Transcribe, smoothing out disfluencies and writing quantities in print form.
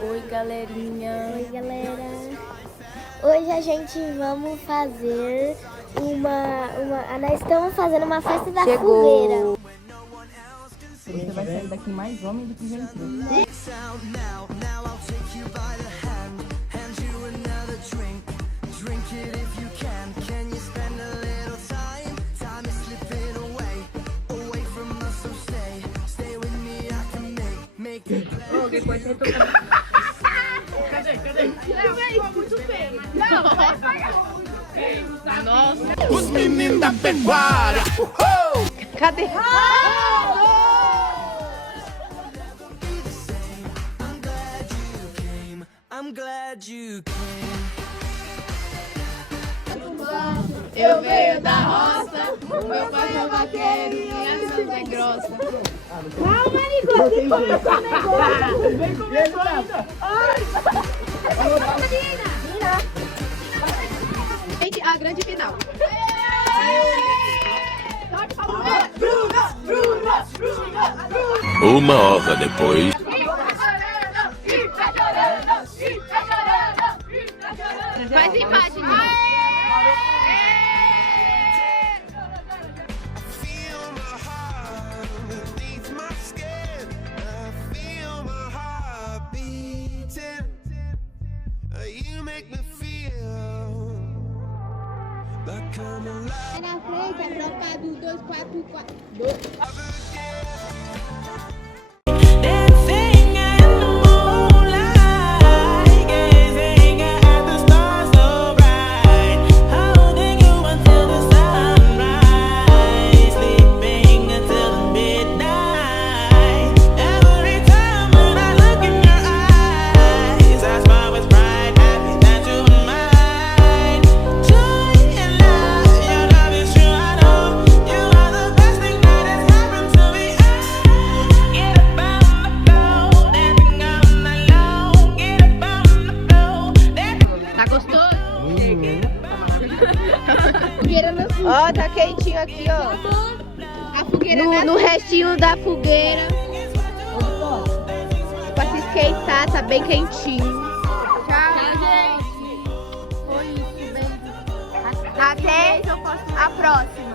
Oi, galerinha. Oi, galera. Hoje a gente vamos fazer nós estamos fazendo uma festa da fogueira. Você vai sair daqui mais homem do que já entrou. Depois você toca. Cadê? Ficou muito feio. Não, nossa. Os meninos da pecuária. Cadê? I'm glad you came. Eu venho da roça, meu pai é vaqueiro, minha santa é grossa. Calma, Nicolas, que começou o negócio. Vem começou ainda. Gente, a grande final. Uma hora depois. Faz empate, Vai na frente, é trocado 2, 4, 4, 2. Ó, tá quentinho aqui, ó. A fogueira No restinho da fogueira. Pra se esquentar, tá bem quentinho. Tchau, gente. Foi isso, beijo. Até a próxima.